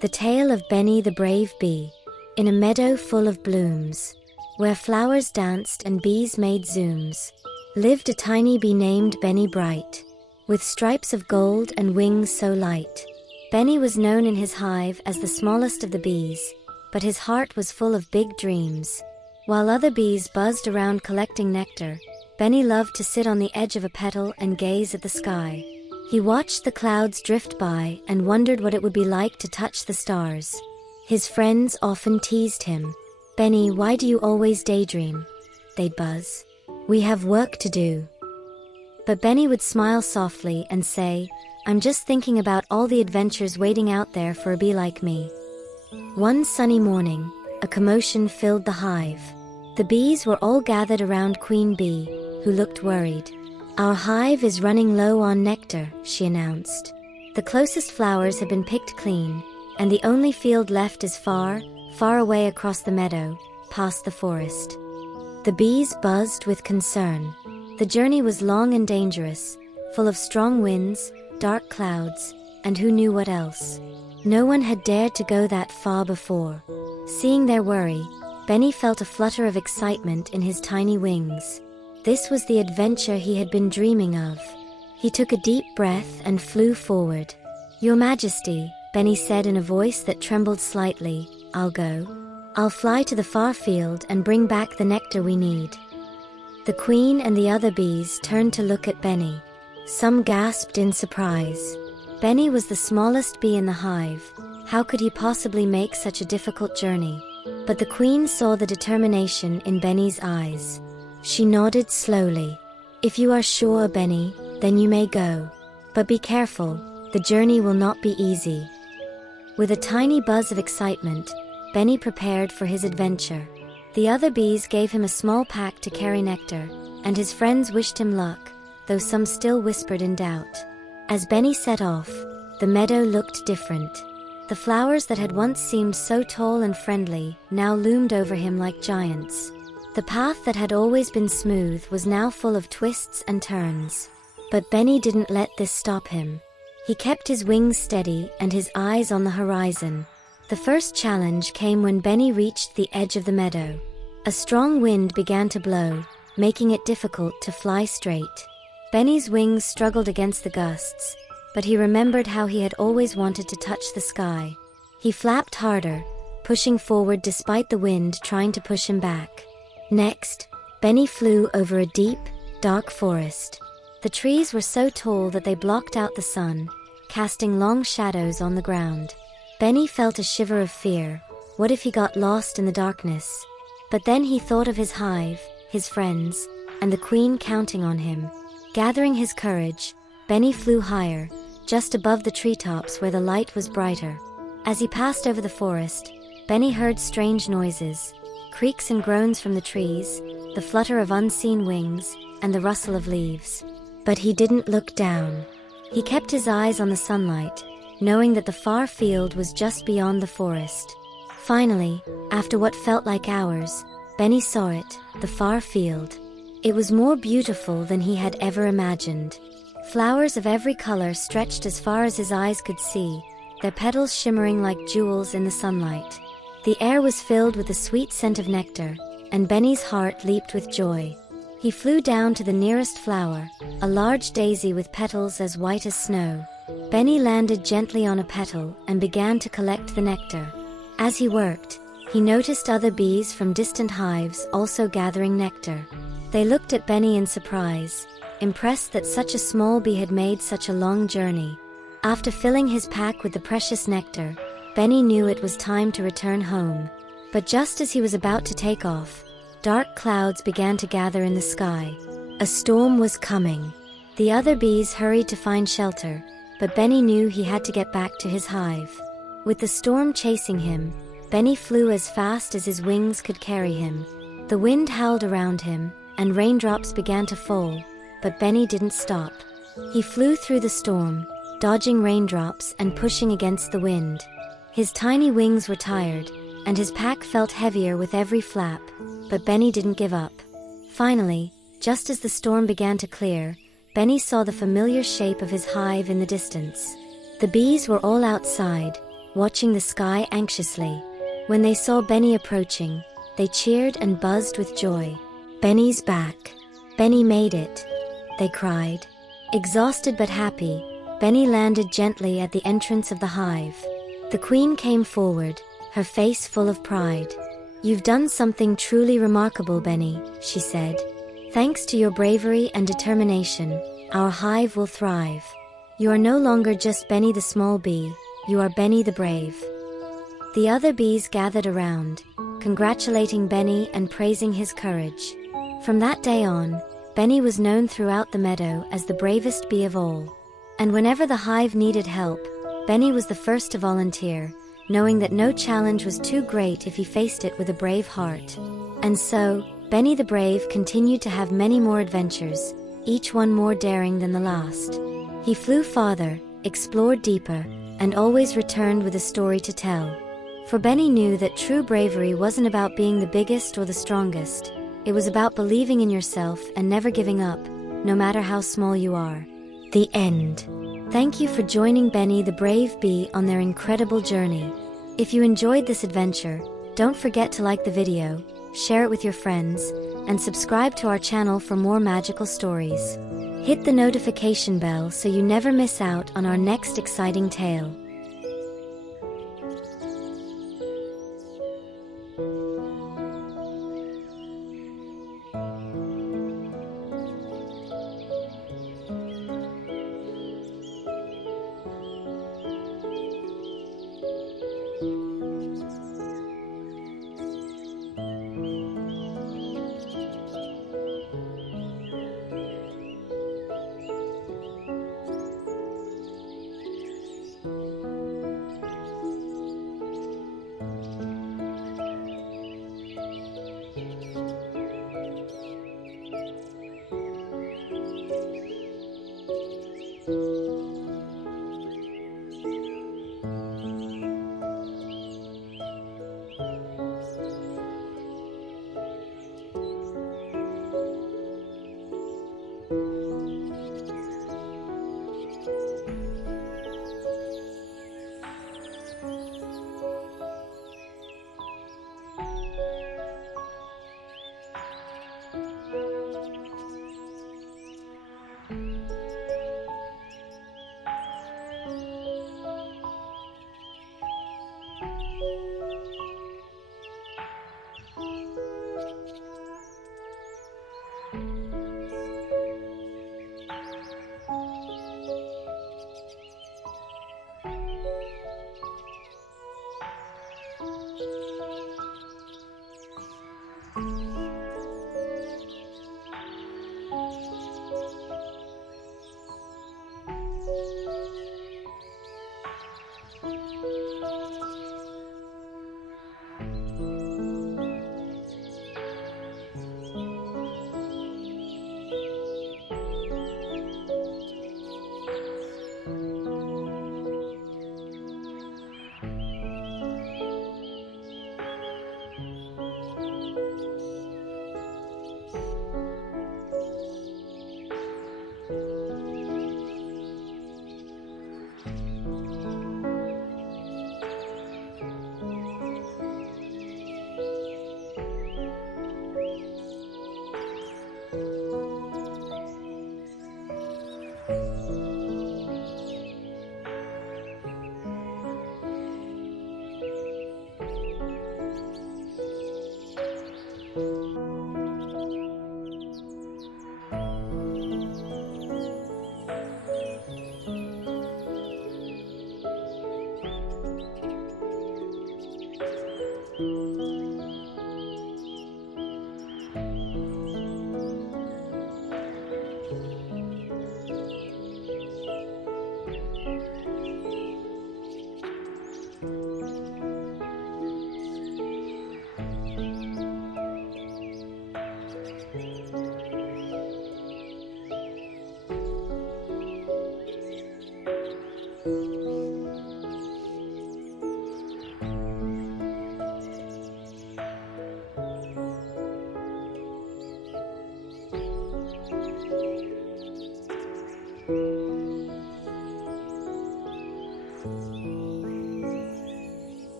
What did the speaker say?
The tale of Benny the brave bee. In a meadow full of blooms, where flowers danced and bees made zooms, lived a tiny bee named Benny Bright, with stripes of gold and wings so light. Benny was known in his hive as the smallest of the bees, but his heart was full of big dreams. While other bees buzzed around collecting nectar, Benny loved to sit on the edge of a petal and gaze at the sky. He watched the clouds drift by and wondered what it would be like to touch the stars. His friends often teased him. "Benny, why do you always daydream?" they'd buzz. "We have work to do." But Benny would smile softly and say, "I'm just thinking about all the adventures waiting out there for a bee like me." One sunny morning, a commotion filled the hive. The bees were all gathered around Queen Bee, who looked worried. "Our hive is running low on nectar," she announced. "The closest flowers have been picked clean, and the only field left is far, far away across the meadow, past the forest." The bees buzzed with concern. The journey was long and dangerous, full of strong winds, dark clouds, and who knew what else. No one had dared to go that far before. Seeing their worry, Benny felt a flutter of excitement in his tiny wings. This was the adventure he had been dreaming of. He took a deep breath and flew forward. "Your Majesty," Benny said in a voice that trembled slightly, "I'll go. I'll fly to the far field and bring back the nectar we need." The queen and the other bees turned to look at Benny. Some gasped in surprise. Benny was the smallest bee in the hive. How could he possibly make such a difficult journey? But the queen saw the determination in Benny's eyes. She nodded slowly. "If you are sure, Benny, then you may go. But be careful, the journey will not be easy." With a tiny buzz of excitement, Benny prepared for his adventure. The other bees gave him a small pack to carry nectar, and his friends wished him luck, though some still whispered in doubt. As Benny set off, the meadow looked different. The flowers that had once seemed so tall and friendly now loomed over him like giants. The path that had always been smooth was now full of twists and turns. But Benny didn't let this stop him. He kept his wings steady and his eyes on the horizon. The first challenge came when Benny reached the edge of the meadow. A strong wind began to blow, making it difficult to fly straight. Benny's wings struggled against the gusts, but he remembered how he had always wanted to touch the sky. He flapped harder, pushing forward despite the wind trying to push him back. Next, Benny flew over a deep, dark forest. The trees were so tall that they blocked out the sun, casting long shadows on the ground. Benny felt a shiver of fear. What if he got lost in the darkness? But then he thought of his hive, his friends, and the queen counting on him. Gathering his courage, Benny flew higher, just above the treetops where the light was brighter. As he passed over the forest, Benny heard strange noises. Creaks and groans from the trees, the flutter of unseen wings, and the rustle of leaves. But he didn't look down. He kept his eyes on the sunlight, knowing that the far field was just beyond the forest. Finally, after what felt like hours, Benny saw it, the far field. It was more beautiful than he had ever imagined. Flowers of every color stretched as far as his eyes could see, their petals shimmering like jewels in the sunlight. The air was filled with the sweet scent of nectar, and Benny's heart leaped with joy. He flew down to the nearest flower, a large daisy with petals as white as snow. Benny landed gently on a petal and began to collect the nectar. As he worked, he noticed other bees from distant hives also gathering nectar. They looked at Benny in surprise, impressed that such a small bee had made such a long journey. After filling his pack with the precious nectar, Benny knew it was time to return home. But just as he was about to take off, dark clouds began to gather in the sky. A storm was coming. The other bees hurried to find shelter, but Benny knew he had to get back to his hive. With the storm chasing him, Benny flew as fast as his wings could carry him. The wind howled around him, and raindrops began to fall, but Benny didn't stop. He flew through the storm, dodging raindrops and pushing against the wind. His tiny wings were tired, and his pack felt heavier with every flap, but Benny didn't give up. Finally, just as the storm began to clear, Benny saw the familiar shape of his hive in the distance. The bees were all outside, watching the sky anxiously. When they saw Benny approaching, they cheered and buzzed with joy. "Benny's back! Benny made it!" they cried. Exhausted but happy, Benny landed gently at the entrance of the hive. The queen came forward, her face full of pride. "You've done something truly remarkable, Benny," she said. "Thanks to your bravery and determination, our hive will thrive. You are no longer just Benny the small bee, you are Benny the brave." The other bees gathered around, congratulating Benny and praising his courage. From that day on, Benny was known throughout the meadow as the bravest bee of all. And whenever the hive needed help, Benny was the first to volunteer, knowing that no challenge was too great if he faced it with a brave heart. And so, Benny the Brave continued to have many more adventures, each one more daring than the last. He flew farther, explored deeper, and always returned with a story to tell. For Benny knew that true bravery wasn't about being the biggest or the strongest. It was about believing in yourself and never giving up, no matter how small you are. The end. Thank you for joining Benny the Brave Bee on their incredible journey. If you enjoyed this adventure, don't forget to like the video, share it with your friends, and subscribe to our channel for more magical stories. Hit the notification bell so you never miss out on our next exciting tale.